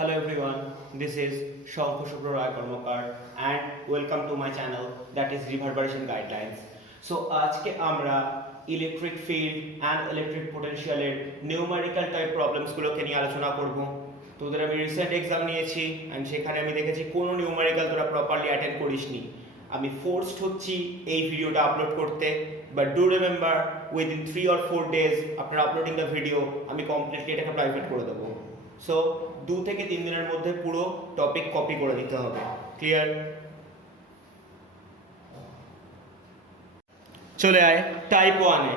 Hello everyone, this is Shankhu Shubro Roy Karmakar and welcome to my channel that is Reverberation Guidelines. So আজকে আমরা electric field and electric পোটেনশিয়ালের numerical type প্রবলেমসগুলোকে নিয়ে আলোচনা করব। তোদের আমি রিসেন্ট এক্সাম নিয়েছি অ্যান্ড সেখানে আমি দেখেছি কোনো নিউমেরিক্যাল তোরা প্রপারলি অ্যাটেন্ড করিসনি। আমি ফোর্সড হচ্ছি এই ভিডিওটা আপলোড করতে, but do remember within 3 or 4 days after uploading the video আমি কমপ্লিটলি এটাকে প্রাইভেট করে দেবো। সো 2 থেকে 3 দিনের মধ্যে পুরো টপিক কপি করে দিতে হবে। ক্লিয়ার? চলে আয় টাইপ 1 এ।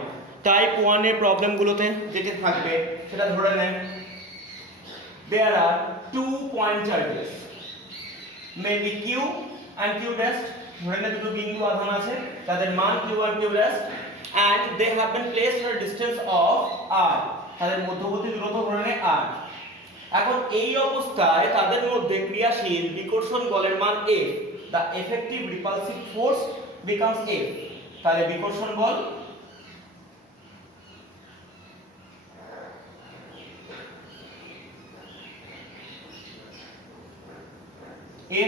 টাইপ 1 এর প্রবলেমগুলোতে যেটা থাকবে সেটা ধরে নেন there are 2 point charges maybe q and q dash। ধরে নেন দুটো বিন্দু আধান আছে, তাদের মান q and q dash and they have been placed at a distance of r। তাদের মধ্যবর্তী দূরত্ব ধরে নেন r। এখন এই অবস্থায় তাদের মধ্যে ক্রিয়াশীল বিকর্ষণ বলের মান F, the effective repulsive force becomes F। তাহলে বিকর্ষণ বল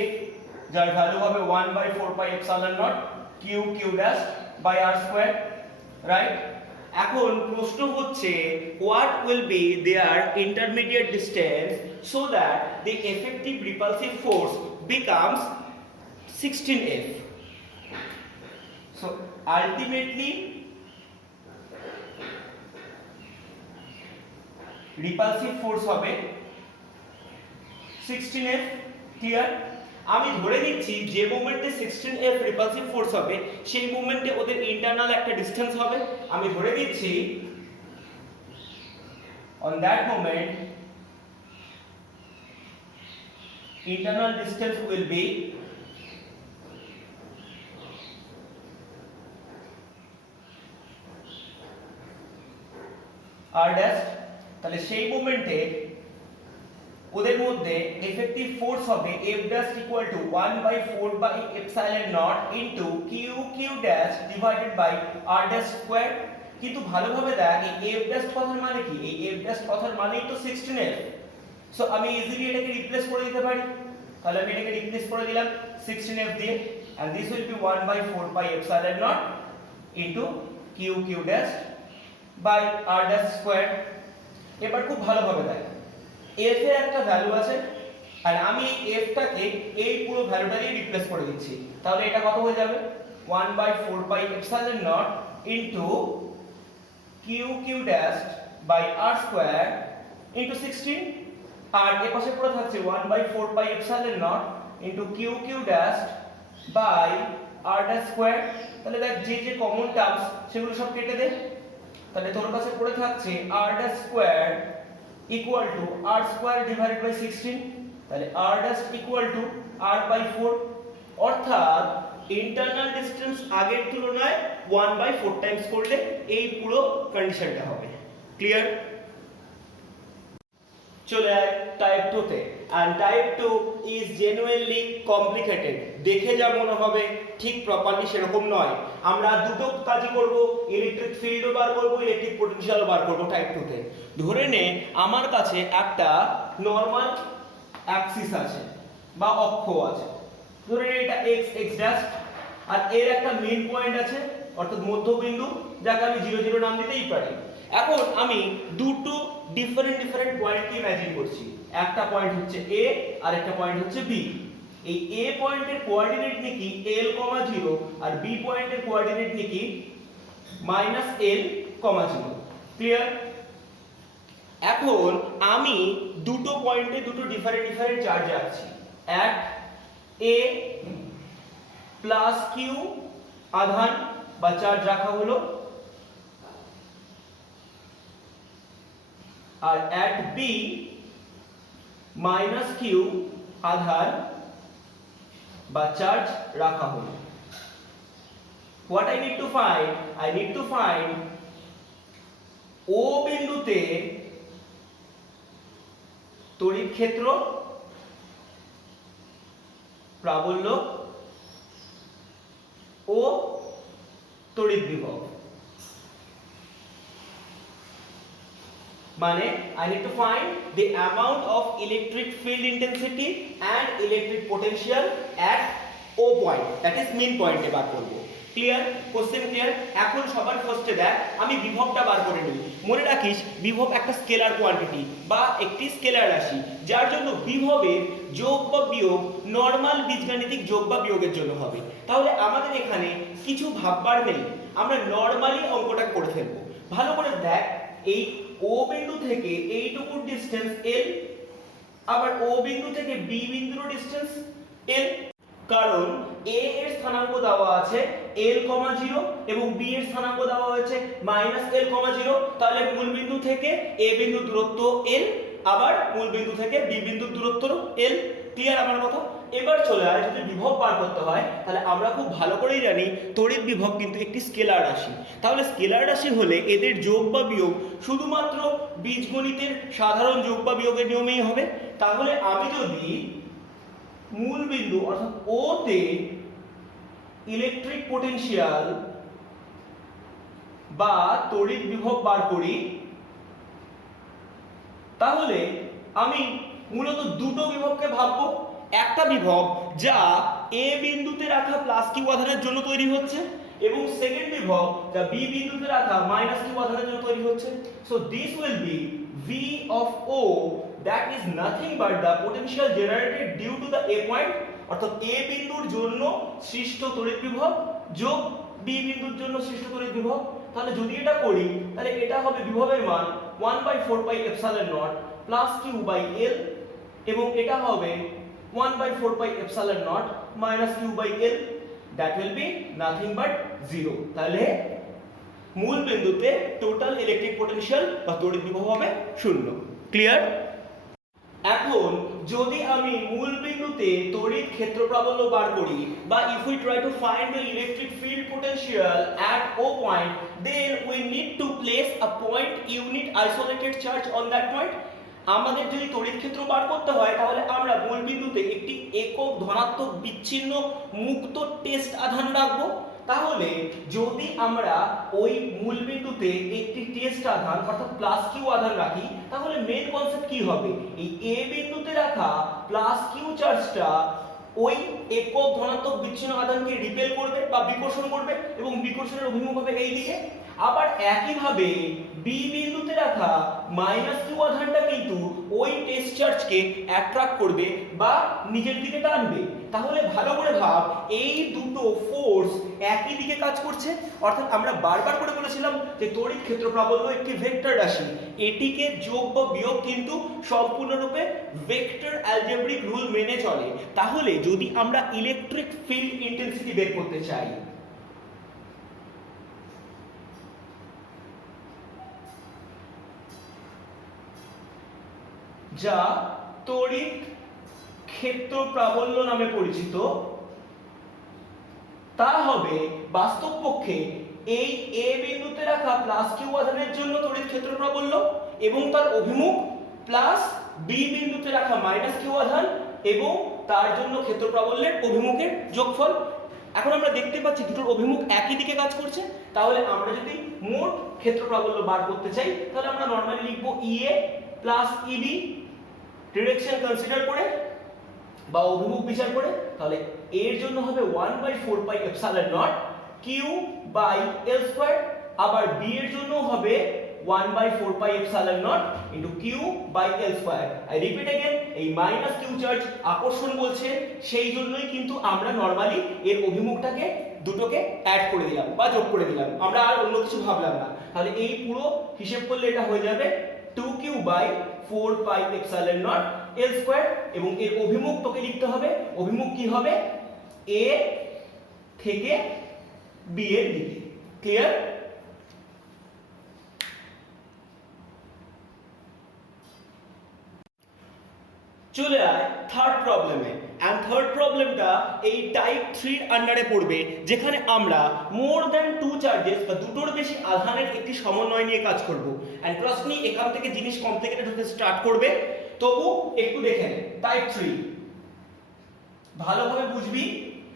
F যার ভ্যালু হবে 1/4 pi epsilon naught q q dash by r square, right? এখন প্রশ্ন হচ্ছে what will be their intermediate distance so that the effective repulsive force becomes 16F। so ultimately repulsive force হবে 16F। Clear? আমি ধরে নিচ্ছি যে মোমেন্টে 16F রিপালসিভ ফোর্স হবে সেই মোমেন্টে ওদের ইন্টারনাল একটা ডিসটেন্স হবে। আমি ধরে নিচ্ছি on that moment internal distance will be r dash। তাহলে সেই মোমেন্টে ওদের মধ্যে এফেক্টিভ ফোর্স হবে F dash equal to 1/4 by epsilon naught into q q dash divided by r dash square। কিন্তু ভালোভাবে দেখ এই F dash কথার মানে কি? এই F dash কথার মানেই তো 16F। সো আমি ইজিলি এটাকে রিপ্লেস করে দিতে পারি। তাহলে আমি এটাকে রিপ্লেস করে দিলাম 16F দিয়ে and this will be 1/4 by epsilon naught into q q dash by r dash square। এবার খুব ভালোভাবে দেখ f এর একটা ভ্যালু আছে আর আমি f টাকে এই পুরো ভ্যালুটা দিয়ে রিপ্লেস করে দিচ্ছি। তাহলে এটা কত হয়ে যাবে 1/4 pi epsilon naught into q q dash by r square into 16 আর এর পাশে পুরো থাকছে 1/4 pi epsilon naught into q q dash by r dash square। তাহলে দেখ যে যে কমন টার্মস সেগুলো সব কেটে দে। তাহলে তোর কাছে পড়ে থাকছে r dash square equal to r square divided by 16। তাহলে r dash equal to r by 4 অর্থাৎ ইন্টারনাল ডিসটেন্স আগের তুলনায় 1/4 টাইমস করলে এই পুরো কন্ডিশনটা হবে। ক্লিয়ার? চলে আয় টাইপ 2 তে। and type 2 is genuinely complicated। দেখে যা মনে হবে ঠিক প্রপারলি সেরকম নয়। আমরা দুটো কাজই করব, ইলেকট্রিক ফিল্ডও বার করব, ইলেকট্রিক পোটেনশিয়ালও বার করব টাইপ 2 তে। ধরে নে আমার কাছে একটা নরমাল অ্যাক্সিস আছে বা অক্ষ আছে। ধরে নে এটা x x ড্যাশ আর এর একটা মেইন পয়েন্ট আছে অর্থাৎ মধ্যবিন্দু যাকে আমি 0 0 নাম দিতেই পারি। এখন আমি দুটো ডিফারেন্ট পয়েন্টকে ইমাজিন করছি। একটা পয়েন্ট হচ্ছে a আর একটা পয়েন্ট হচ্ছে b। এই a পয়েন্টের কোঅর্ডিনেট নিকি l, 0 আর b পয়েন্টের কোঅর্ডিনেট নিকি -l, 0। ক্লিয়ার? এখন আমি দুটো পয়েন্টে দুটো ডিফারেন্ট চার্জ রাখছি। এক a প্লাস q আধান বা চার্জ রাখা হলো আর at b minus q আধান বা চার্জ রাখা হলো। what I need to find? I need to find o বিন্দুতে তড়িৎ ক্ষেত্র, প্রাবল্য ও তড়িৎ বিভব। মানে I need to find the amount of electric field intensity and electric potential at O point, that is mean point এ বার করব। Clear? Question clear? এখন সবার ফার্স্টে দেখ আমি বিভবটা বার করে নিই। মনে রাখিস বিভব একটা স্কেলার কোয়ান্টিটি বা একটি স্কেলার রাশি, যার জন্য বিভবের যোগ বা বিয়োগ নরমাল বীজগাণিতিক যোগ বা বিয়োগের জন্য হবে। তাহলে আমাদের এখানে কিছু ভাববার নেই, আমরা নরমালি অঙ্কটা করে ফেলবো। ভালো করে দেখ, এই ও বিন্দু থেকে এইটুকুর ডিসটেন্স l, আবার ও বিন্দু থেকে বি বিন্দুর ডিসটেন্স l, কারণ a এর স্থানাঙ্ক দেওয়া আছে l, 0 এবং b এর স্থানাঙ্ক দেওয়া হয়েছে -l, 0। তাহলে মূল বিন্দু থেকে a বিন্দুর দূরত্ব l, আবার মূল বিন্দু থেকে b বিন্দুর দূরত্ব l। ক্লিয়ার আমার কথা? এবার চলে আয়, যদি বিভব বার করতে হয় তাহলে আমরা খুব ভালো করেই জানি তড়িৎ বিভব কিন্তু একটি স্কেলার রাশি। তাহলে স্কেলার রাশি হলে এদের যোগ বা বিয়োগ শুধুমাত্র বীজগণিতের সাধারণ যোগ বা বিয়োগের নিয়মেই হবে। তাহলে আমি যদি মূল বিন্দু অর্থাৎ ও তে ইলেকট্রিক পোটেনশিয়াল বা তড়িৎ বিভব বার করি, তাহলে আমি মূলত দুটো বিভবকে ভাববো। একটা বিভব যা এ বিন্দুতে রাখা প্লাস কিউ আধানের জন্য তৈরি হচ্ছে, এবং সেকেন্ড বিভব যা বি বিন্দুতে রাখা মাইনাস কিউ আধানের জন্য তৈরি হচ্ছে। So this will B V of O, that is nothing but the potential generated due to the A point, অর্থাৎ A বিন্দুর জন্য সৃষ্ট তড়িৎ বিভব যোগ B বিন্দুর জন্য সৃষ্ট তড়িৎ বিভব। তাহলে যদি এটা করি তাহলে এটা হবে বিভবের মান 1/4 pi epsilon naught plus Q by L, এবং এটা হবে 1/4 pi epsilon naught minus Q by L, that will be nothing but 0। তাহলে মূল বিন্দুতে টোটাল ইলেকট্রিক পোটেনশিয়াল বা তড়িৎ বিভব হবে 0। ক্লিয়ার? এখন যদি আমি মূল বিন্দুতে তড়িৎ ক্ষেত্র প্রাবল্য বার করি, বা if we try to find the electric field potential at O point, then we need to place a point unit isolated charge on that point। আমাদের যদি তড়িৎ ক্ষেত্র বার করতে হয় তাহলে আমরা মূল বিন্দুতে একটি একক ধনাত্মক বিচ্ছিন্ন মুক্ত টেস্ট আধান রাখবো। তাহলে যদি আমরা ওই মূল বিন্দুতে একটি টেস্ট আধান অর্থাৎ প্লাস কিউ আধান রাখি, তাহলে মেন কনসেপ্ট কি হবে, এই এ বিন্দুতে রাখা প্লাস কিউ চার্জটা ওই একক ধনাত্মক বিচ্ছিন্ন আধানকে রিপেল করবে বা বিকর্ষণ করবে, এবং বিকর্ষণের অভিমুখ হবে এই দিকে। আবার একইভাবে বি বিন্দুতে রাখা মাইনাস কিউ আধানটা কিন্তু ওই টেস্ট চার্জকে অ্যাট্রাক্ট করবে বা নিজের দিকে টানবে। তাহলে ভালো করে ভাব, এই দুটো ফোর্স একই দিকে কাজ করছে। অর্থাৎ আমরা বারবার করে বলেছিলাম যে তড়িৎ ক্ষেত্র প্রাবল্য একটি ভেক্টর রাশি, এটিকে যোগ বা বিয়োগ কিন্তু সম্পূর্ণরূপে ভেক্টর অ্যালজেব্রিক রুল মেনে চলে। তাহলে যদি আমরা ইলেকট্রিক ফিল্ড ইন্টেন্সিটি বের করতে চাই, যা তড়িৎ ক্ষেত্র প্রাবল্য নামে পরিচিত, তা হবে বাস্তবপক্ষে এই এ বিন্দুতে রাখা প্লাস কিউ আধানের জন্য তড়িৎ ক্ষেত্র প্রাবল্য এবং তার অভিমুখ, প্লাস বি বিন্দুতে রাখা মাইনাস কিউ আধান এবং তার জন্য ক্ষেত্র প্রাবল্যের অভিমুখের যোগফল। এখন আমরা দেখতে পাচ্ছি দুটোর অভিমুখ একই দিকে কাজ করছে। তাহলে আমরা যদি মোট ক্ষেত্র প্রাবল্য বার করতে চাই তাহলে আমরা নরমালি লিখব ইএ প্লাস ইবি, ডিরেকশন কনসিডার করে বা অভিমুখ বিচার করে। তাহলে এর জন্য হবে 1/4 pi epsilon nought Q by L square, আবার বি এর জন্য হবে 1/4 pi epsilon nought into Q by L square. I repeat again, এই মাইনাস কিউ চার্জ আকর্ষণ বলছে, সেই জন্যই কিন্তু আমরা নরমালি এর অভিমুখটাকে দুটোকে অ্যাড করে দিলাম বা যোগ করে দিলাম, আমরা আর অন্য কিছু ভাবলাম না। তাহলে এই পুরো হিসাব করলে এটা হয়ে যাবে 2q by 4 pi epsilon naught L square, এবং এর অভিমুখ তোকে লিখতে হবে। অভিমুখ কি হবে, a থেকে b এর দিকে। ক্লিয়ার? চলে আয় থার্ড প্রবলেমে। এন্ড থার্ড প্রবলেমটা এই টাইপ 3 এর আন্ডারে পড়বে, যেখানে আমরা মোর দ্যান টু চার্জেস বা দুটোর বেশি আধানের একটি সমন্বয় নিয়ে কাজ করব। এন্ড ট্রাস্ট মি, এখান থেকে জিনিস কমপ্লিকেটেড হতে স্টার্ট করবে, তবু একটু দেখে নে। টাইপ 3 ভালোভাবে বুঝবি,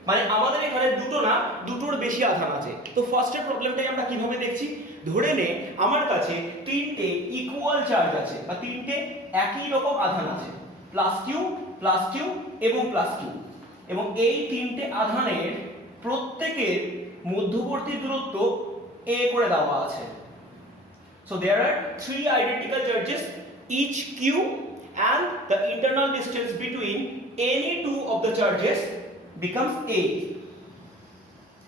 মানে আমাদের এখানে দুটো না দুটোর বেশি আধান আছে। তো ফার্স্টের প্রবলেমটাই আমরা কিভাবে দেখছি, ধরে নে আমার কাছে তিনটে ইকুয়াল চার্জ আছে বা তিনটে একই রকম আধান আছে, প্লাস কিউ এবং প্লাস কিউ, এবং এই তিনটে আধানের প্রত্যেকের মধ্যবর্তী দূরত্ব a করে দেওয়া আছে। So there are three identical charges, each q, and the internal distance between any two of the charges becomes a.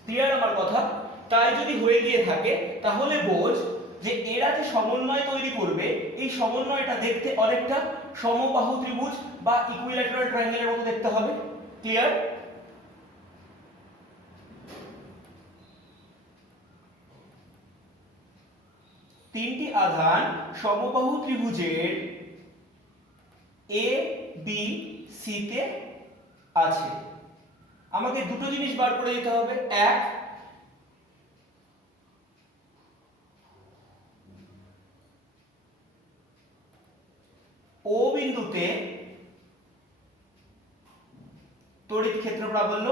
Clear আমার কথা? তাই যদি হয়ে গিয়ে থাকে তাহলে বোঝ যে এরা যে সমন্বয় তৈরি করবে, এই সমন্বয়টা দেখতে অনেকটা সমবাহু ত্রিভুজ বা ইকুইল্যাটারাল ট্রায়াঙ্গেলের মতো দেখতে হবে। ক্লিয়ার? তিনটি আধান সমবাহু ত্রিভুজের এ বি সি তে আছে। আমাকে দুটো জিনিস বার করে দিতে হবে, এক ও বিন্দুতে তড়িৎ ক্ষেত্র প্রাবল্য,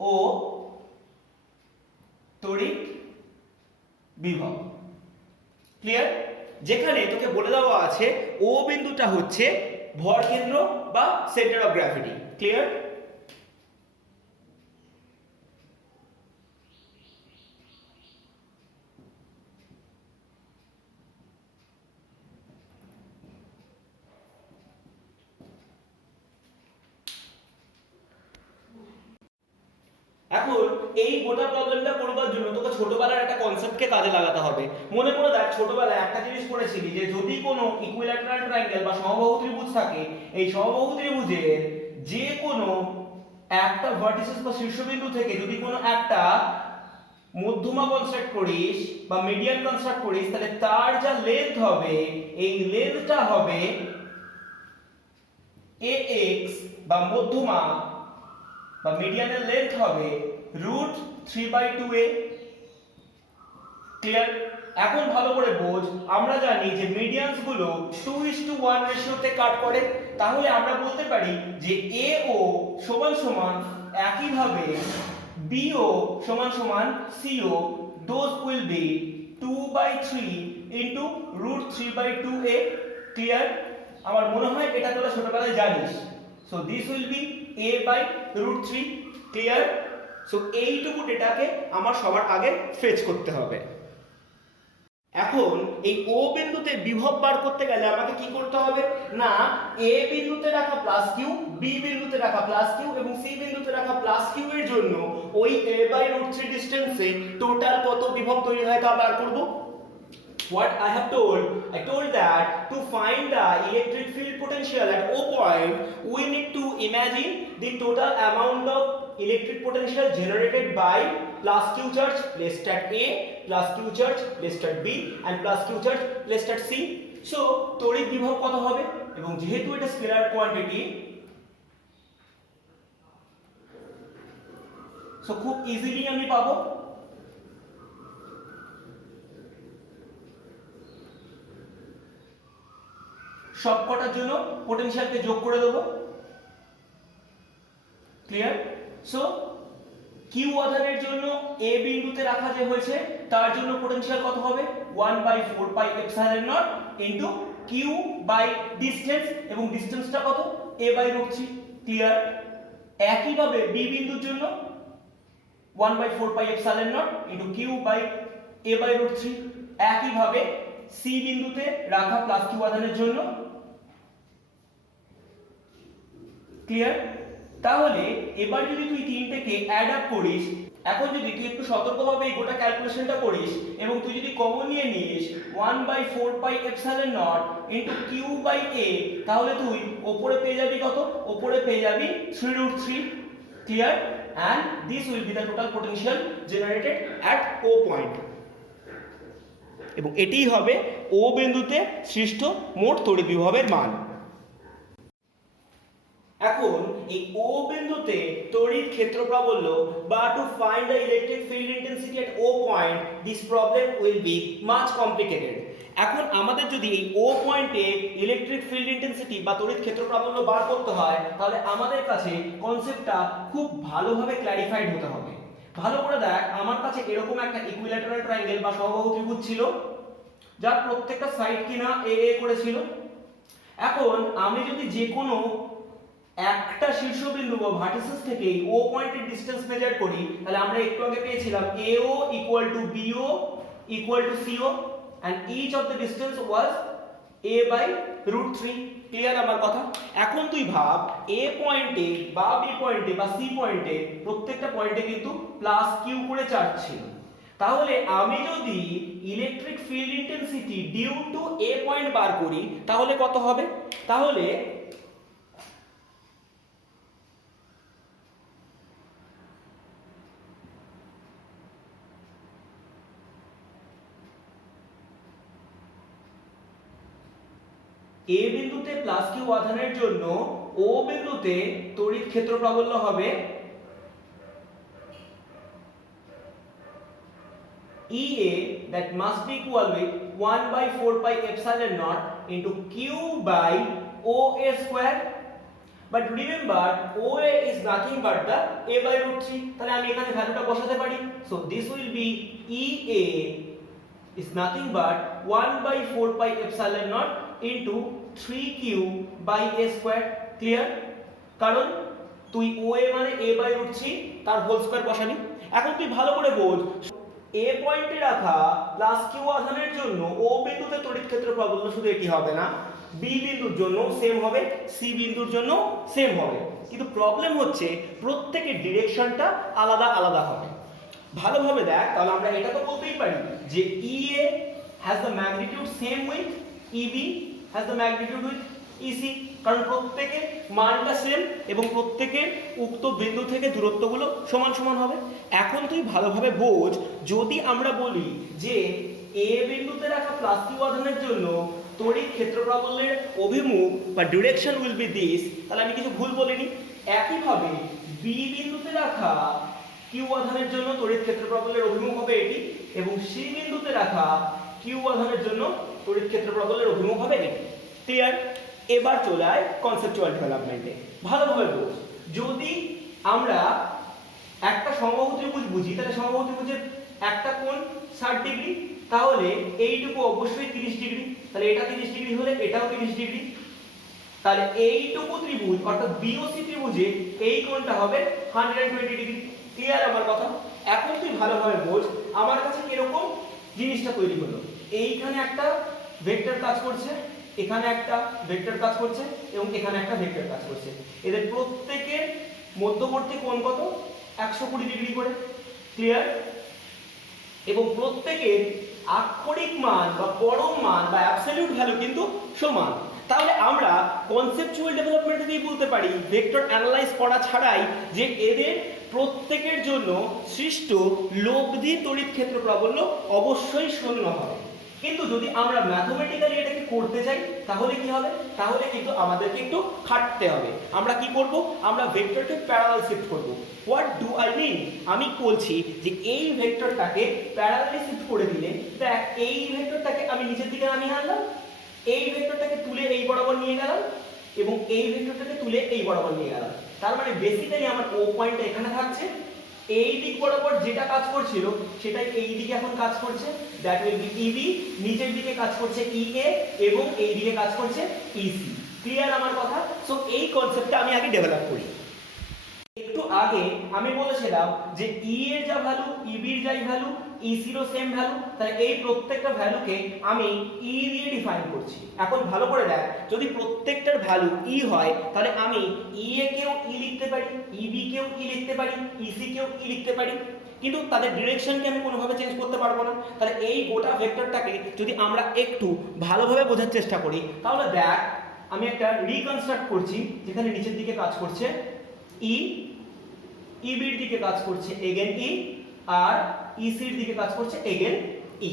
ও তড়িৎ বিভব। ক্লিয়ার? যেখানে তোকে বলে দেওয়া আছে ও বিন্দুটা হচ্ছে ভর কেন্দ্র বা সেন্টার অফ গ্র্যাভিটি। ক্লিয়ার? এখন এই গোটা প্রবলেমটা করবার জন্য তোকে ছোটবেলার একটা কনসেপ্টকে কাজে লাগাতে হবে। মনে করে দেখ, ছোটবেলায় একটা জিনিস পড়েছিলি যে যদি কোনো ইকুইল্যাটারাল ট্রায়াঙ্গেল বা সমবাহু ত্রিভুজ থাকে, এই সমবাহু ত্রিভুজের যে কোনো একটা ভার্টিসেস বা শীর্ষবিন্দু থেকে যদি কোনো একটা মধ্যমা কনস্ট্রাক্ট করিস বা মিডিয়ান কনস্ট্রাক্ট করিস, তাহলে তার যা লেন্থ হবে, এই লেন্থটা হবে ax বা মধ্যমা বা মিডিয়ানের লেন্থ হবে √3/2a। ক্লিয়ার? এখন ভালো করে বোঝ, আমরা জানি যে মিডিয়ানস গুলো 2:1 রেশিওতে কাট করে, তাহলে আমরা বলতে পারি যে AO সমান সমান একইভাবে BO সমান সমান CO, those will be 2/3 into √3/2a। Clear? আমার মনে হয় এটা তোরা ছোটবেলায় জানিস। So this will be a by √3. Clear? So এইটুকু ডেটাকে আমার সবার আগে ফেচ করতে হবে। এখন এই ও বিন্দুতে বিভব বার করতে গেলে আমাকে কি করতে হবে না, এ বিন্দুতে রাখা প্লাস কিউ, বি বিন্দুতে রাখা প্লাস কিউ এবং সি বিন্দুতে রাখা প্লাস কিউ এর জন্য ওই a by √3 ডিসটেন্সে টোটাল কত বিভব তৈরি হয় তা বার করব। What I have told, I told that to find the electric field potential at O point, we need to imagine the total amount of electric potential generated by plus Q charge placed at A, plus Q charge placed at B, and plus Q charge placed at C. So, তড়িৎ বিভব কত হবে? এবং যেহেতু এটা scalar quantity, so খুব easily আমি পাবো সবকটার জন্য পোটেনশিয়ালকে যোগ করে দেবো। ক্লিয়ার? সো কিউ আধানের জন্য এ বিন্দুতে রাখা যে হয়েছে তার জন্য পোটেনশিয়াল কত হবে 1/4πε0 ইনটু কিউ বাই ডিসটেন্স, এবং ডিসটেন্সটা কত a/√3। ক্লিয়ার? একইভাবে বি বিন্দুর জন্য 1/4πε0 ইনটু কিউ বাই a/√3। একইভাবে সি বিন্দুতে রাখা প্লাস কিউ আধানের জন্য। ক্লিয়ার? তাহলে এবার যদি তুই তিনটেকে অ্যাড আপ করিস, এখন যদি তুই একটু সতর্কভাবে এই গোটা ক্যালকুলেশনটা করিস এবং তুই যদি কমন নিয়ে নিস 1/4πε0 ইনটু কিউ বাই এ, তাহলে তুই ওপরে পেয়ে যাবি কত? ওপরে পেয়ে যাবি 3√3। Clear? and this will be the total potential generated at O point. এবং এটিই হবে ও বিন্দুতে সৃষ্ট মোট তড়িৎ বিভবের মান। এখন এই ও বিন্দুতে তড়িৎ ক্ষেত্র প্রাবল্য বা to find the electric field intensity at O point, this problem will be much complicated. এখন আমাদের যদি এই ও পয়েন্টে ইলেকট্রিক ফিল্ড ইন্টেন্সিটি বা তড়িৎ ক্ষেত্র প্রাবল্য বার করতে হয়, তাহলে আমাদের কাছে কনসেপ্টটা খুব ভালোভাবে ক্ল্যারিফাইড হতে হবে। ভালো করে দেখ, আমার কাছে এরকম একটা ইকুইল্যাটারাল ট্রায়াঙ্গেল বা সমবাহু ত্রিভুজ ছিল, যার প্রত্যেকটা সাইড কিনা এ এ করেছিল। এখন আমি যদি যে কোনো একটা শীর্ষবিন্দু বা ভার্টিসেস থেকে ও পয়েন্টের ডিসটেন্স মেজার করি, তাহলে আমরা একটু আগে পেয়েছিলাম AO equal to BO equal to CO and each of the distance was A by √3। Clear আমার কথা? এখন তুই ভাব, A পয়েন্টে বা B পয়েন্টে বা C পয়েন্টে প্রত্যেকটা পয়েন্টে কিন্তু প্লাস কিউ করে চার্জ ছিল। তাহলে আমি যদি electric field intensity due to A point বার করি, তাহলে কত হবে? তাহলে এ বিন্দুতে প্লাস কিউ আধানের জন্য ও বিন্দুতে তড়িৎ ক্ষেত্র প্রাবল্য হবে EA, that must be equal with 1 by 4 pi epsilon naught into Q by OA square. But remember, OA is nothing but the A by √3. তাহলে আমি এখানে ভ্যালুটা বসাতে পারি। So this will be EA is nothing but 1 by 4 pi epsilon naught into 3Q by A square. Clear? কারণ তুই OA মানে A by √3 তার হোল স্কয়ার বসানি। এখন তুই ভালো করে বোঝ, এ পয়েন্টে রাখা প্লাস কিউ আধানের জন্য ও বিন্দুতে তড়িৎ ক্ষেত্র প্রাবল্য শুধু এটি হবে না, বি বিন্দুর জন্য সেম হবে, সি বিন্দুর জন্য সেম হবে। কিন্তু প্রবলেম হচ্ছে প্রত্যেকের ডিরেকশনটা আলাদা আলাদা হবে। ভালোভাবে দেখ, তাহলে আমরা এটা তো বলতেই পারি যে EA has the magnitude same with EB has the magnitude with EC, কারণ প্রত্যেকের মানটা সেম এবং প্রত্যেকের উক্ত বিন্দু থেকে দূরত্বগুলো সমান সমান হবে। এখন তুই ভালোভাবে বোঝ, যদি আমরা বলি যে এ বিন্দুতে রাখা প্লাস কিউ আধানের জন্য তড়িৎ ক্ষেত্র প্রাবল্যের অভিমুখ বা ডিরেকশন উইল বি দিস, তাহলে আমি কিছু ভুল বলিনি। একইভাবে বি বিন্দুতে রাখা কিউ আধানের জন্য তড়িৎ ক্ষেত্র প্রাবল্যের অভিমুখ হবে এটি, এবং সি বিন্দুতে রাখা কিউ আধানের জন্য তড়িৎ ক্ষেত্র প্রাবল্যের অভিমুখ হবে এটি। ক্লিয়ার? এবার চলে আয় কনসেপচুয়াল ডেভেলপমেন্টে। ভালোভাবে বোঝ, যদি আমরা একটা সমবাহু ত্রিভুজ বুঝি, তাহলে সমবাহু ত্রিভুজের একটা কোণ 60 ডিগ্রি, তাহলে এইটুকু অবশ্যই 30 ডিগ্রি, তাহলে এটা 30 ডিগ্রি হলে এটাও 30 ডিগ্রি, তাহলে এইটুকু ত্রিভুজ অর্থাৎ বিওসি ত্রিভুজে এই কোণটা হবে 120 ডিগ্রি। ক্লিয়ার আমার কথা? এখন তুই ভালোভাবে বোঝ, আমার কাছে এরকম জিনিসটা তৈরি হলো, এইখানে একটা ভেক্টর কাজ করছে, এখানে একটা ভেক্টর কাজ করছে এবং এখানে একটা ভেক্টর কাজ করছে। এদের প্রত্যেকের মধ্যবর্তী কোণ কত? 120 ডিগ্রি করে। ক্লিয়ার? এবং প্রত্যেকের আক্ষরিক মান বা পরম মান বা অ্যাবসলিউট ভ্যালু কিন্তু সমান। তাহলে আমরা কনসেপচুয়াল ডেভেলপমেন্ট থেকেই বলতে পারি, ভেক্টর অ্যানালাইজ করা ছাড়াই, যে এদের প্রত্যেকের জন্য সৃষ্ট লব্ধি তড়িৎ ক্ষেত্র প্রাবল্য অবশ্যই শূন্য হবে। কিন্তু যদি আমরা ম্যাথমেটিক্যালি এটাকে করতে চাই, তাহলে কি হবে? তাহলে কিন্তু আমাদেরকে একটু খাটতে হবে। আমরা কি করব? আমরা ভেক্টরকে প্যারালাল শিফট করব। What do I mean? আমি বলছি যে এই ভেক্টরটাকে প্যারালালি শিফট করে দিলে, দেখ এই ভেক্টরটাকে আমি নিচের দিকে নামিয়ে আনলাম, এই ভেক্টরটাকে তুলে এই বরাবর নিয়ে গেলাম এবং এই ভেক্টরটাকে তুলে এই বরাবর নিয়ে গেলাম। তার মানে বেসিক্যালি আমার ও পয়েন্টটা এখানে থাকছে, এই দিক বরাবর যেটা কাজ করছিল সেটাই এই দিকে এখন কাজ করছে, দ্যাট উইল বি ইবি, নিচের দিকে কাজ করছে ইএ এবং এই দিকে কাজ করছে ইসি। ক্লিয়ার আমার কথা? সো এই কনসেপ্টটা আমি আগে ডেভেলপ করি। একটু আগে আমি বলেছিলাম যে ই এর যা ভ্যালু, ইবির যাই ভ্যালু, ইসিরও সেম ভ্যালু, তাহলে এই প্রত্যেকটা ভ্যালুকে আমি ই দিয়ে ডিফাইন করছি। এখন ভালো করে দেখ, যদি প্রত্যেকটার ভ্যালু ই হয়, তাহলে আমি ই এ কেও ই লিখতে পারি, ইবি কেও ই লিখতে পারি, ইসি কেও ই লিখতে পারি, কিন্তু তাদের ডিরেকশনকে আমি কোনোভাবে চেঞ্জ করতে পারবো না। তাহলে এই গোটা ভেক্টরটাকে যদি আমরা একটু ভালোভাবে বোঝার চেষ্টা করি, তাহলে দেখ আমি একটা রিকনস্ট্রাক্ট করছি, যেখানে নিচের দিকে কাজ করছে ই, ইবির দিকে কাজ করছে এগেন ই, আর ইসির দিকে কাজ করছে এগেন ই।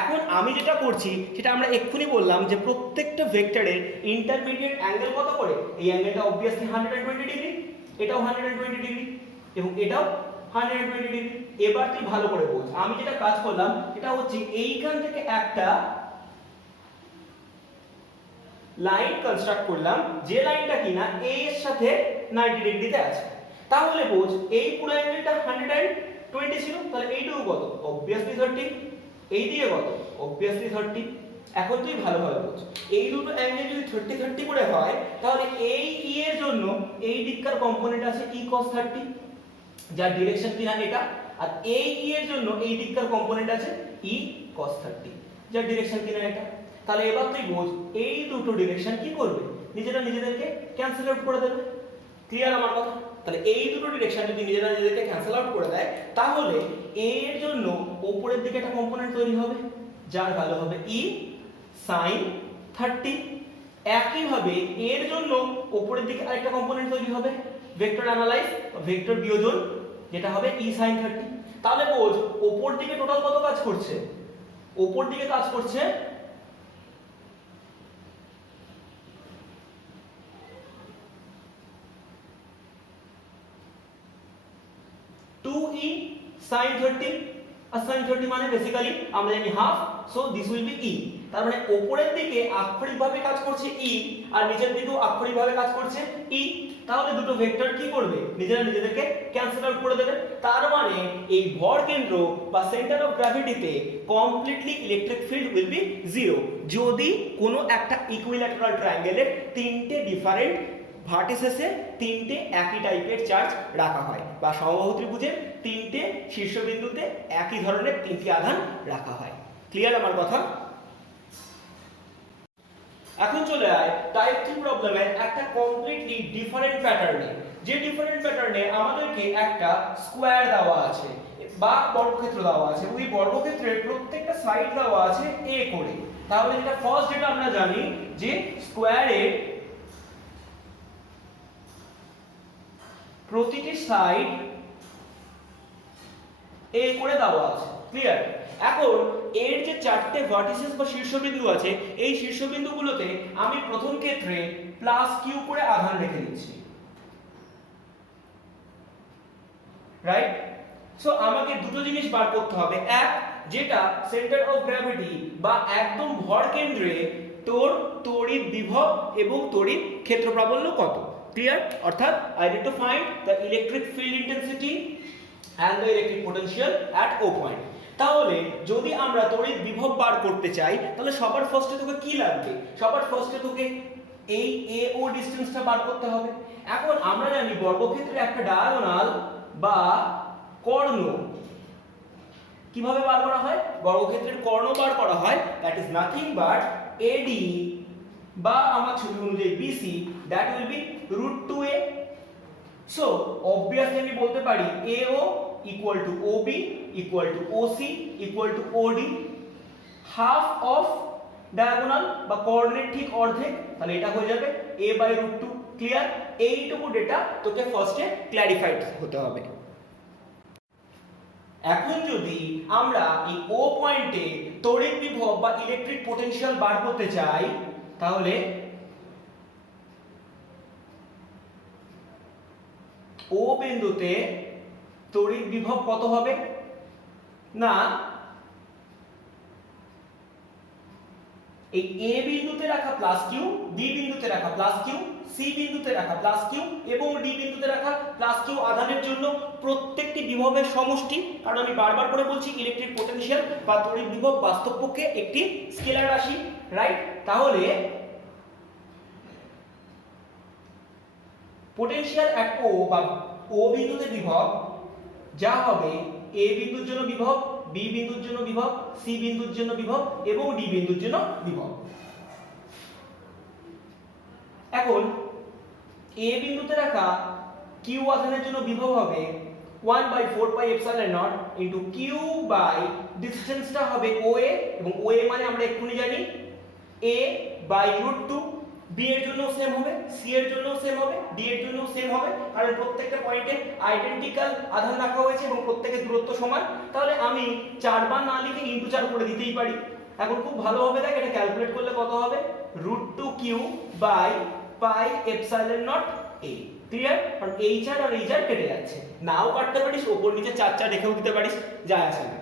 এখন আমি যেটা করছি সেটা আমরা এক্ষুনি বললাম যে প্রত্যেকটা ভেক্টরের ইন্টারমিডিয়েট অ্যাঙ্গেল কত করে? এই অ্যাঙ্গেলটা অবভিয়াসলি 120 ডিগ্রি, এটাও 120 ডিগ্রি এবং এটাও 120 ডিগ্রি। এবার তুই ভালো করে বোঝ, আমি যেটা কাজ করলাম সেটা হচ্ছে এইখান থেকে একটা লাইন কনস্ট্রাক্ট করলাম, যে লাইনটা কিনা এ এর সাথে 90 ডিগ্রিতে আছে। তাহলে বোঝ এই পুরো অ্যাঙ্গেলটা 120 ছিল, তাহলে এইটুকু কত? অবভিয়াসলি 30। এই দিকে কত? অবভিয়াসলি 30। এখন তুই ভালোভাবে বোঝ, এই দুটো অ্যাঙ্গেল যদি 30 30 করে হয়, তাহলে এই ই এর জন্য এই দিককার কম্পোনেন্ট আছে e cos 30, যার ডিরেকশন কিনা এটা, আর এই ই এর জন্য এই দিককার কম্পোনেন্ট আছে e cos 30, যার ডিরেকশন কিনা এটা। তাহলে এবার তুই বোঝ এই দুটো ডিরেকশন কি করবে? নিজেরা নিজেদেরকে ক্যান্সেল আউট করে দেবে। ক্লিয়ার আমার কথা? তাহলে এই দুটো ডিরেকশন যদি নিজেরা নিজেদেরকে ক্যান্সেল আউট করে দেয়, তাহলে a এর জন্য উপরের দিকে একটা কম্পোনেন্ট তৈরি হবে, যার ভ্যালু হবে e sin 30। একই ভাবে এর জন্য উপরের দিকে আরেকটা কম্পোনেন্ট তৈরি হবে, ভেক্টর অ্যানালাইজ ভেক্টর বিয়োজন, যেটা হবে e sin 30। তাহলে বোঝ উপর দিকে টোটাল কত কাজ করছে? উপর দিকে কাজ করছে 2e sin 30, আর sin 30 মানে বেসিক্যালি আমরা জানি half, so this will B e। তার মানে উপরের দিকে আক্ষরিকভাবে কাজ করছে e, আর নিচের দিকেও আক্ষরিকভাবে কাজ করছে e। তাহলে দুটো ভেক্টর কি করবে? নিজেরা নিজেদেরকে ক্যান্সেল আউট করে দেবে। তার মানে এই ভর কেন্দ্র বা সেন্টার অফ গ্র্যাভিটিতে completely electric field will be zero, যদি কোনো একটা ইকুইল্যাটারাল ট্রায়াঙ্গেলের তিনটে ডিফারেন্ট ভার্টিসেসে তিনটে একই টাইপের চার্জ রাখা হয়, বা সমবাহু ত্রিভুজের তিনটে শীর্ষবিন্দুতে একই ধরনের তিনটি আধান রাখা হয়। ক্লিয়ার আমার কথা? এখন চলে আয় টাইপ 3 প্রবলেমের একটা কমপ্লিটলি ডিফারেন্ট প্যাটার্নে, যে ডিফারেন্ট প্যাটার্নে আমাদেরকে একটা স্কোয়ার দেওয়া আছে বা বর্গক্ষেত্র দেওয়া আছে। ওই বর্গক্ষেত্রের প্রত্যেকটা সাইড দেওয়া আছে a করে। তাহলে এটা ফার্স্ট যেটা আমরা জানি যে স্কোয়ারের প্রতিটি সাইড a করে দেওয়া আছে। ক্লিয়ার? এখন এর যে চারটে ভার্টিসেস বা শীর্ষবিন্দু আছে, এই শীর্ষবিন্দুগুলোতে আমি প্রথম ক্ষেত্রে প্লাস কিউ করে আধান রেখে দিচ্ছি, রাইট? সো আমাকে দুটো জিনিস বার করতে হবে। এক, যেটা সেন্টার অফ গ্র্যাভিটি বা একদম ভর কেন্দ্রে তোর তড়িৎ বিভব এবং তড়িৎ ক্ষেত্র প্রাবল্য কত। ক্লিয়ার? অর্থাৎ I need to find the electric field intensity and the electric potential at O point। তাহলে যদি আমরা তড়িৎ বিভব বার করতে চাই, তাহলে সবার ফার্স্টে তোকে কি লাগবে? সবার ফার্স্টে তোকে এই AO ডিসটেন্সটা বার করতে হবে। এখন আমরা জানি বর্গক্ষেত্রে একটা ডায়াগোনাল বা কর্ণ কিভাবে বার করা হয়? বর্গক্ষেত্রের কর্ণ বার করা হয়, that is nothing but AD বা আমার ছবি অনুযায়ী BC, that will B √2a। So obviously আমি বলতে পারি AO equal to OB equal to OC equal to OD, half of diagonal বা কর্ণের ঠিক অর্ধেক, তাহলে এটা হয়ে যাবে a by √2। ক্লিয়ার? এইটুকু ডেটা তোকে ফার্স্টে ক্ল্যারিফাইড হতে হবে। এখন যদি আমরা এই O পয়েন্টে তড়িৎ বিভব বা ইলেকট্রিক পোটেনশিয়াল বার করতে চাই, তাহলে O বিন্দুতে তড়িৎ বিভব কত হবে? না, এই A বিন্দুতে রাখা প্লাস কিউ, B বিন্দুতে রাখা প্লাস কিউ, C বিন্দুতে রাখা প্লাস কিউ এবং D বিন্দুতে রাখা প্লাস কিউ আধানের জন্য প্রত্যেকটি বিভবের সমষ্টি। কারণ আমি বারবার করে বলছি ইলেকট্রিক পোটেনশিয়াল বা তড়িৎ বিভব বাস্তবপক্ষে একটি স্কেলার রাশি, রাইট? তাহলে পোটেনশিয়াল অ্যাট O বা O বিন্দুতে বিভব যা হবে A বিন্দুর জন্য বিভব, B বিন্দুর জন্য বিভব, C বিন্দুর জন্য বিভব এবং D বিন্দুর জন্য বিভব। এখন A বিন্দুতে রাখা Q আধানের জন্য বিভব হবে 1/4πε0 ইনটু Q বাই ডিসটেন্সটা হবে OA, এবং OA মানে আমরা এক্ষুনি জানি A বাই √2। B এর জন্য সেম হবে, C এর জন্য সেম হবে, D এর জন্য সেম হবে, কারণ প্রত্যেকটা পয়েন্টে আইডেন্টিক্যাল আধান রাখা হয়েছে এবং প্রত্যেকের দূরত্ব সমান। তাহলে আমি 4 বার না লিখে ইনটু 4 করে দিতেই পারি। এখন খুব ভালোভাবে দেখ এটা ক্যালকুলেট করলে কত হবে? √2Q by πε0a। ক্লিয়ার? কারণ এই 4 আর এই 4 কেটে যাচ্ছে, নাও কাটতে পারিস, ওপর নিচে 4 4 রেখেও দিতে পারিস, যায় আসে না।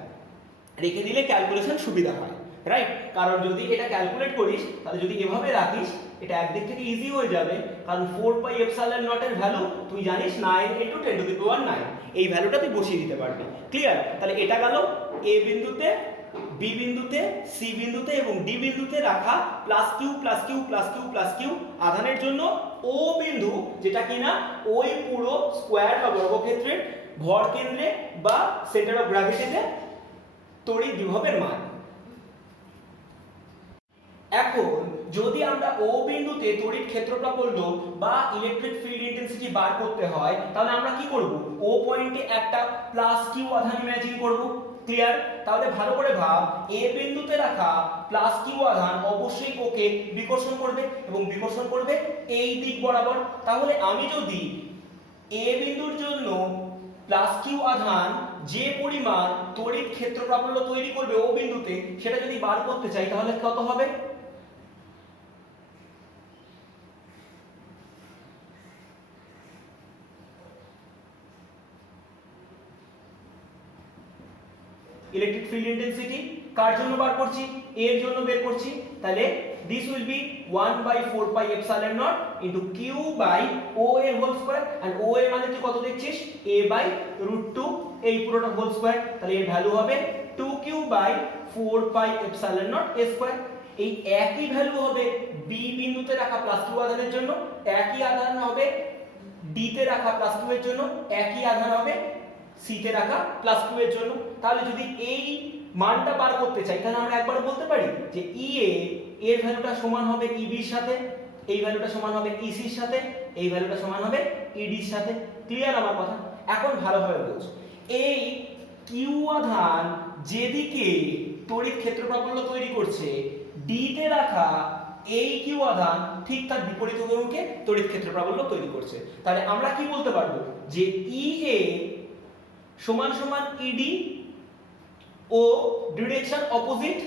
রেখে দিলে ক্যালকুলেশন সুবিধা হয়, রাইট? কারণ যদি এটা ক্যালকুলেট করিস, তাহলে যদি এভাবে রাখিস, এটা একদিক থেকে ইজি হয়ে যাবে, কারণ 4 পাই এপসাইলন নট এর ভ্যালু তুই জানিস 9 × 10⁻⁹। এই ভ্যালুটা তুই বসিয়ে দিতে পারবি। ক্লিয়ার? তাহলে এটা গেল এ বিন্দুতে, বি বিন্দুতে, সি বিন্দুতে এবং ডি বিন্দুতে রাখা plus Q plus Q plus Q plus Q আধানের জন্য ও বিন্দু, যেটা কিনা ওই পুরো স্কোয়ার বা বর্গক্ষেত্রের ভর কেন্দ্রে বা সেন্টার অফ গ্র্যাভিটিতে তড়িৎ বিভবের মান। এখন যদি আমরা ও বিন্দুতে তড়িৎ ক্ষেত্র প্রাবল্য বা ইলেকট্রিক ফিল্ড ইন্টেন্সিটি বার করতে হয়, তাহলে আমরা কি করব? ও পয়েন্টে একটা প্লাস কিউ আধান ইমাজিন করব। ক্লিয়ার? তাহলে ভালো করে ভাব, এ বিন্দুতে রাখা প্লাস কিউ আধান অবশ্যই ওকে বিকর্ষণ করবে এবং বিকর্ষণ করবে এই দিক বরাবর। তাহলে আমি যদি এ বিন্দুর জন্য প্লাস কিউ আধান যে পরিমাণ তড়িৎ ক্ষেত্র প্রাবল্য তৈরি করবে ও বিন্দুতে, সেটা যদি বার করতে চাই তাহলে কত হবে? ইলেকট্রিক ফিল্ড ইন্টেন্সিটি কার জন্য বার করছি? এর জন্য বের করছি। তাহলে this will be 1/4 pi epsilon naught into q by o a whole square, and o a মানে তুই কত দেখছিস? a/√2 এই পুরোটা হোল স্কয়ার। তাহলে এর ভ্যালু হবে 2q by 4 pi epsilon naught a square। এই একই ভ্যালু হবে বি বিন্দুতে রাখা প্লাস কিউ আধানের জন্য, একই আধান হবে ডি তে রাখা প্লাস কিউ এর জন্য, একই আধান হবে সি তে রাখা প্লাস কিউ এর জন্য। তাহলে যদি এই মানটা বার করতে চাই তাহলে আমরা একবার বলতে পারি যে ইএ এর ভ্যালুটা সমান হবে ইবি এর সাথে, এই ভ্যালুটা সমান হবে ইসি এর সাথে, এই ভ্যালুটা সমান হবে ইডি এর সাথে। ক্লিয়ার আমার কথা? এখন ভালোভাবে বোঝ, এই কিউ আধান যেদিকে তড়িৎ ক্ষেত্র প্রাবল্য তৈরি করছে, ডি তে রাখা এই কিউ আধান ঠিক তার বিপরীত অভিমুখে তড়িৎ ক্ষেত্র প্রাবল্য তৈরি করছে। তাহলে আমরা কি বলতে পারবো যে ইএ সমান সমান ইডি ও ডিরেকশন অপোজিট।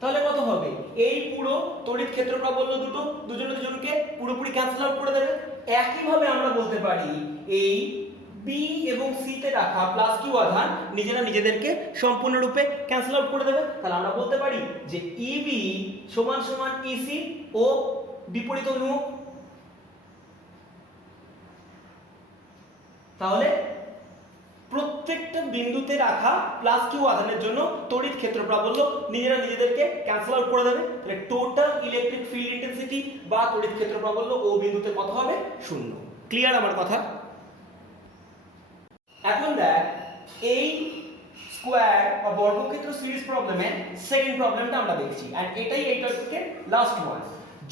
তাহলে কত হবে? এই পুরো তড়িৎ ক্ষেত্র প্রাবল্য দুজনকে পুরোপুরি ক্যান্সেল আউট করে দেবে। একই ভাবে আমরা বলতে পারি এই বি এবং সি তে রাখা প্লাস কিউ আধান নিজেদেরকে সম্পূর্ণরূপে ক্যান্সেল আউট করে দেবে। তাহলে আমরা বলতে পারি যে ইবি সমান সমান ইসি ও বিপরীত অভিমুখ। তাহলে প্রত্যেকটা বিন্দুতে রাখা প্লাস কিউ আধানের জন্য তড়িৎ ক্ষেত্র প্রাবল্য নিজেদেরকে ক্যান্সেল আউট করে দেবে। তাহলে টোটাল ইলেকট্রিক ফিল্ড ইন্টেন্সিটি বা তড়িৎ ক্ষেত্র প্রাবল্য ও বিন্দুতে কত হবে? 0। ক্লিয়ার আমার কথা? এখন দেখ, এই স্কয়ার বা বর্গক্ষেত্র সিরিজ প্রবলেমে সেকেন্ড প্রবলেমটা আমরা দেখছি, এন্ড এটাই এই টপিকের লাস্ট ওয়ান।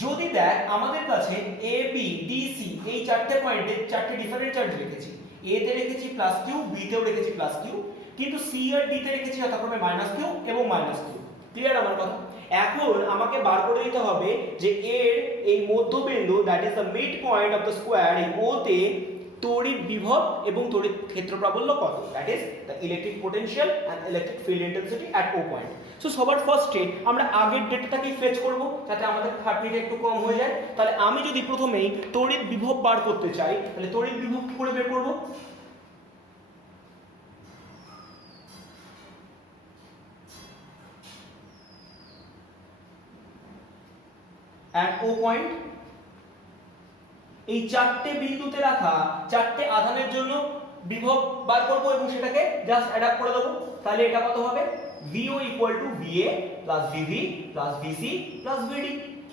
যদি দেখ আমাদের কাছে এ বি ডি সি এই চারটে পয়েন্টে চারটে ডিফারেন্ট চার্জ রেখেছি। এ তে রেখেছি প্লাস কিউ, বি তেও রেখেছি প্লাস কিউ, কিন্তু সি আর ডি তে রেখেছি যথাক্রমে মাইনাস কিউ এবং মাইনাস কিউ। ক্লিয়ার আমার কথা? এখন আমাকে বার করে দিতে হবে যে এর এই মধ্যবিন্দু, that is the midpoint of the square, এই ও তে তড়িৎ বিভব এবং তড়িৎ ক্ষেত্র প্রাবল্য কত, that is the electric potential and electric field intensity at O point. So সবার ফার্স্টে আমরা আগের ডেটাটাকে ফেচ করব যাতে আমাদের 30টা একটু কম হয়ে যায়। তাহলে আমি যদি প্রথমেই তড়িৎ বিভব বার করতে চাই, তাহলে তড়িৎ বিভব কি করে বের করব? অ্যাট ও পয়েন্ট এই চারটে বিন্দুতে রাখা চারটে আধানের জন্য বিভব বার করব এবং সেটাকে জাস্ট অ্যাডাপ্ট করে দেব। তাহলে এটা কত হবে? VO = VA + VV + VC + VD।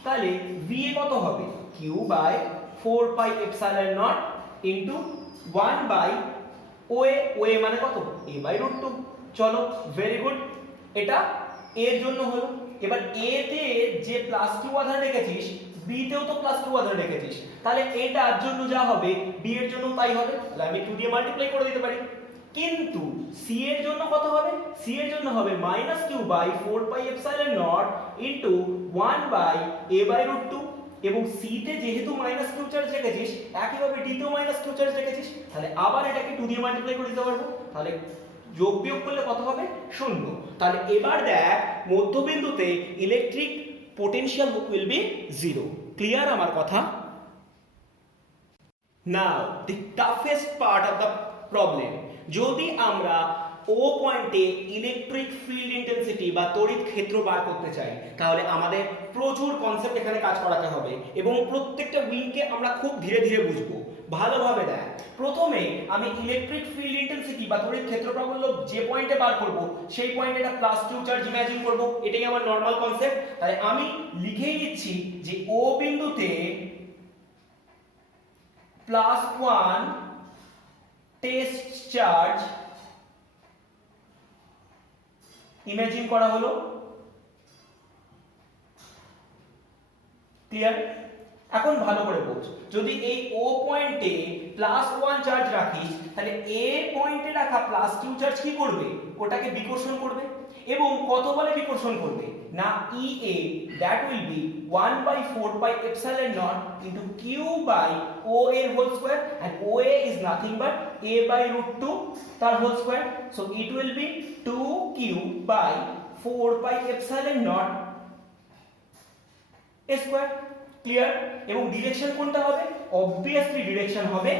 তাহলে VA কত হবে? Q / 4 pi epsilon naught into 1 by OA। OA মানে কত? A/√2। চলো, ভেরি গুড। এটা এর জন্য হলো। এবার এ তে যে প্লাস কিউ আধান রেখেছিস, বি তেও তো প্লাস কিউ আধান রেখেছিস, তাহলে এটার জন্য যা হবে বি এর জন্য তাই হবে। তাহলে আমি 2 দিয়ে মাল্টিপ্লাই করে দিতে পারি। কিন্তু সি এর জন্য কত হবে? সি এর জন্য হবে -q / 4 pi epsilon naught into 1 by a/√2। এবং সি তে যেহেতু -q চার্জ রেখেছিস, একইভাবে ডি তেও -q চার্জ রেখেছিস, তাহলে আবার এটাকে 2 দিয়ে মাল্টিপ্লাই করে দিতে পারবো। তাহলে যোগ বিয়োগ করলে কত হবে? 0। তাহলে এবার দেখ, মধ্যবিন্দুতে electric potential will be 0. Clear আমার কথা? Now the toughest part of the problem, যদি আমরা ও ও পয়েন্টে ইলেকট্রিক ফিল্ড ইন্টেন্সিটি বা তড়িৎ ক্ষেত্র বার করতে চাই, তাহলে আমাদের প্রচুর কনসেপ্ট এখানে কাজ করাতে হবে এবং প্রত্যেকটা উইংকে আমরা খুব ধীরে ধীরে বুঝবো। ভালোভাবে দেখ, প্রথমে আমি ইলেকট্রিক ফিল্ড ইন্টেন্সিটি বা তড়িৎ ক্ষেত্র প্রাবল্য যে পয়েন্টে বার করব সেই পয়েন্টে একটা প্লাস কিউ চার্জ ইমাজিন করব, এটাই আমার নর্মাল কনসেপ্ট। তাই আমি লিখেই দিচ্ছি যে ও বিন্দুতে +1 টেস্ট চার্জ ইমাজিন করা হলো। ক্লিয়ার? এখন ভালো করে বোঝ, যদি এই ও পয়েন্টে +1 চার্জ রাখিস তাহলে এ পয়েন্টে রাখা প্লাস কিউ চার্জ কি করবে, ওটাকে বিকর্ষণ করবে। এবং কত বলে বিকর্ষণ করবে না, EA that will be 1/4πε0 into q by OA whole square, and OA is nothing but a/√2 তার whole square, so it will be 2q by 4πε0 a square. Clear? এবং ডিরেকশন কোনটা হবে? অবভিয়াসলি ডিরেকশন হবে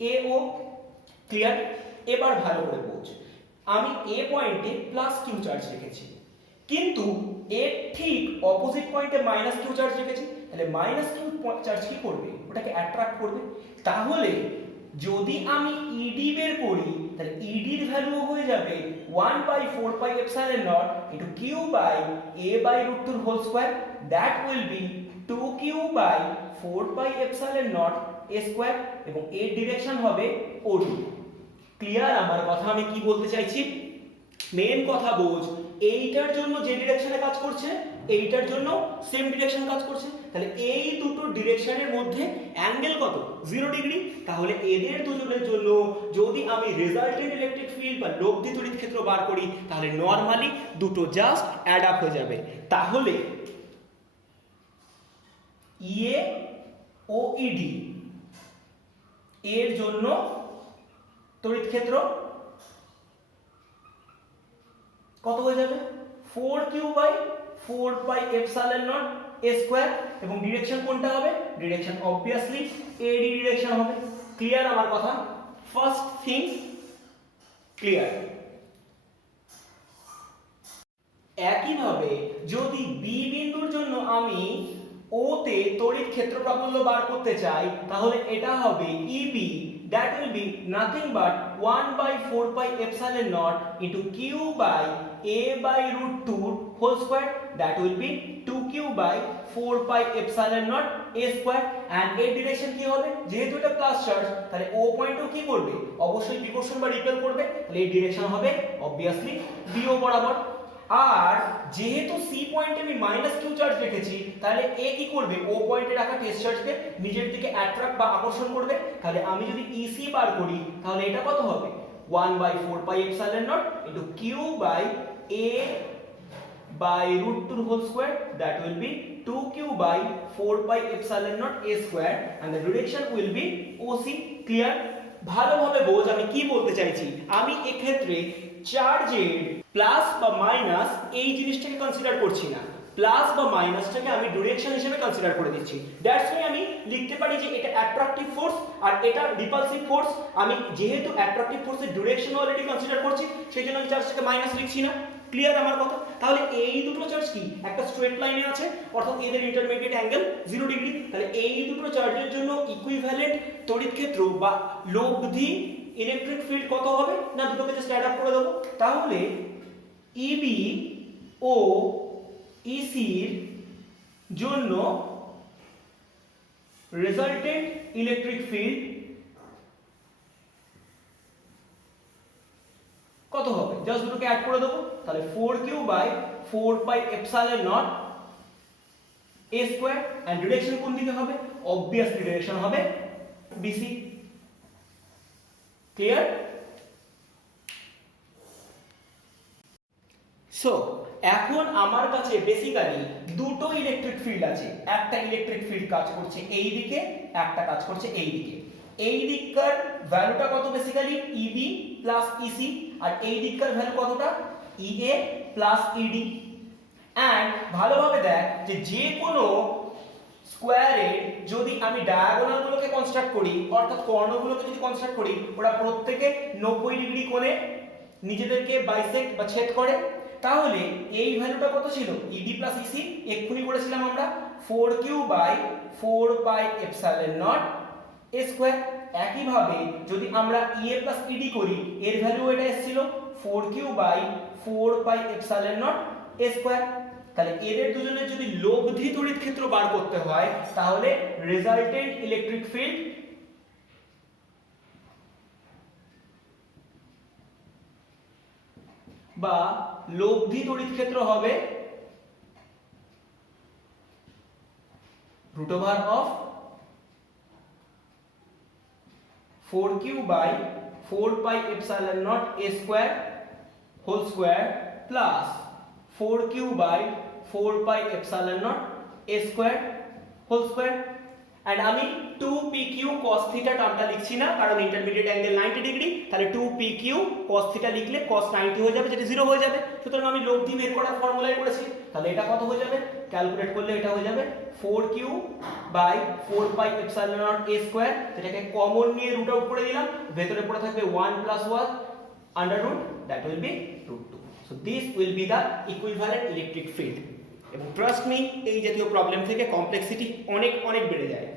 AO। ক্লিয়ার? এবার ভালো করে বোঝ, আমি এ পয়েন্টে প্লাস কিউ চার্জ রেখেছি, কিন্তু এর ঠিক অপোজিট পয়েন্টে মাইনাস কিউ চার্জ রেখেছি, তাহলে মাইনাস কিউ চার্জ কি করবে, ওটাকে অ্যাট্রাক্ট করবে। তাহলে যদি আমি ইডি বের করি তাহলে ইডির ভ্যালু হয়ে যাবে 1/4πε0 into q by a/√2 whole square, that will be 2q by 4πε0 a square, এবং এর ডিরেকশন হবে OD। ক্লিয়ার আমার কথা আমি কি বলতে চাইছি? মেন কথা বোঝ, এইটার জন্য যে ডিরেকশনে কাজ করছে এইটার জন্য সেম ডিরেকশন কাজ করছে, তাহলে এই দুটো ডিরেকশনের মধ্যে অ্যাঙ্গেল কত? 0 ডিগ্রি। তাহলে এদের দুজনের জন্য যদি আমি রেজাল্টেন্ট ইলেকট্রিক ফিল্ড বা লব্ধি তড়িৎ ক্ষেত্র বার করি তাহলে নরমালি দুটো জাস্ট অ্যাড আপ হয়ে যাবে। তাহলে ইএ ও ইডি এর জন্য তড়িৎ ক্ষেত্র কত হয়ে যাবে? 4q by 4πε0 a স্কয়ার, এবং ডিরেকশন কোনটা হবে? ডিরেকশন অবভিয়াসলি এডি ডিরেকশন হবে। ক্লিয়ার আমার কথা? First thing clear. একইভাবে যদি বি বিন্দুর জন্য আমি ও তে তড়িৎ ক্ষেত্র প্রাবল্য বার করতে চাই তাহলে এটা হবে EB that will be nothing but 1/4πε0 into q by a/√2 whole square, that will be 2q by 4πε0 a square, and এর ডিরেকশন কি হবে? যেহেতু এটা প্লাস চার্জ তাহলে ও পয়েন্টও কি করবে? অবশ্যই বিকর্ষণ বা রিপেল করবে, তাহলে এর ডিরেকশন হবে অবভিয়াসলি বিও বরাবর। আর যেহেতু সি পয়েন্টে আমি মাইনাস কিউ চার্জ রেখেছি তাহলে এ কি করবে? ও পয়েন্টে রাখা টেস্ট চার্জকে নিজের দিকে অ্যাট্রাক্ট বা আকর্ষণ করবে। তাহলে আমি যদি ইসি বার করি তাহলে এটা কত হবে? 1/4πε0 into q by a/√2 whole square, that will be 2q by 4πε0 a square, and the direction will be OC. Clear? ভালোভাবে বোঝ আমি কি বলতে চাইছি। আমি এক্ষেত্রে চার্জের প্লাস বা মাইনাস এই জিনিসটাকে কনসিডার করছি না, প্লাস বা মাইনাসটাকে আমি ডিরেকশন হিসেবে কনসিডার করে দিচ্ছি। দ্যাটস ওয়াই আমি লিখতে পারি যে এটা অ্যাট্রাকটিভ ফোর্স আর এটা রিপালসিভ ফোর্স। আমি যেহেতু অ্যাট্রাকটিভ ফোর্সের ডিরেকশন অলরেডি কনসিডার করছি সেই জন্য আমি চার্জটাকে মাইনাস লিখছি না। ক্লিয়ার আমার কথা? তাহলে এই দুটো চার্জ কি একটা স্ট্রেট লাইনে আছে, অর্থাৎ এদের ইন্টারমিডিয়েট অ্যাঙ্গেল 0 ডিগ্রি। তাহলে এই দুটো চার্জের জন্য ইকুইভ্যালেন্ট তড়িৎ ক্ষেত্র বা লব্ধি ইলেকট্রিক ফিল্ড কত হবে না, দুটোকে জাস্ট অ্যাড আপ করে দেবো। তাহলে ইবি ও ইসির জন্য রেজাল্টেন্ট ইলেকট্রিক ফিল্ড কত হবে? জাস্ট দুটোকে অ্যাড করে দেবো। তাহলে 4q by 4πε0 a square, and direction কোন দিকে হবে? অবভিয়াসলি ডিরেকশন হবে বিসি। ক্লিয়ার? সো এখন আমার কাছে বেসিক্যালি দুটো ইলেকট্রিক ফিল্ড আছে, একটা ইলেকট্রিক ফিল্ড কাজ করছে এই দিকে, একটা কাজ করছে এই দিকে। এই দিককার ভ্যালুটা কত? বেসিক্যালি EB প্লাস EC, আর এই দিককার ভ্যালু কতটা? EA plus ED। এন্ড ভালোভাবে দেখ যে যে কোনো স্কোয়ারের যদি আমি ডায়াগোনালগুলোকে কনস্ট্রাক্ট করি, অর্থাৎ কর্ণগুলোকে যদি কনস্ট্রাক্ট করি, ওরা প্রত্যেকে 90 ডিগ্রি কোণে নিজেদেরকে বাইসেক্ট বা ছেদ করে, তাহলে এই ভ্যালুটা কত ছিল ইডি প্লাস ইসি এক্ষুনি করেছিলাম আমরা 4q by 4 pi epsilon naught A square. একইভাবে যদি আমরা ইএ প্লাস ইডি করি এর ভ্যালু এটা এসেছিল 4q by 4 pi epsilon naught A square. তাহলে এদের দুজনের যদি লব্ধি তড়িৎ ক্ষেত্র বার করতে হয় তাহলে রেজাল্টেন্ট ইলেকট্রিক ফিল্ড বা লব্ধি তড়িৎ ক্ষেত্র হবে root over of 4q by 4 pi epsilon naught a square whole square plus 4q by 4 pi epsilon naught a square whole square। and আমি 2pq cos theta টার্মটা লিখছি না কারণ ইন্টারমিডিয়েট অ্যাঙ্গেল 90 ডিগ্রি, তাহলে 2pq cos theta লিখলে cos 90 হয়ে যাবে যেটা 0 হয়ে যাবে। সুতরাং আমি লব্ধি বের করার ফর্মুলাই করেছি, তাহলে এটা কত হয়ে যাবে ক্যালকুলেট করলে এটা হয়ে যাবে 4q by 4 pi epsilon naught a square, যেটাকে কমন নিয়ে রুট আউট করে দিলাম, ভেতরে পড়ে থাকবে 1 plus 1 under root, that will be root 2। So this will be the equivalent electric field. এবং ট্রাস্ট মি এই জাতীয় প্রবলেম থেকে কমপ্লেক্সিটি অনেক অনেক বেড়ে যায়।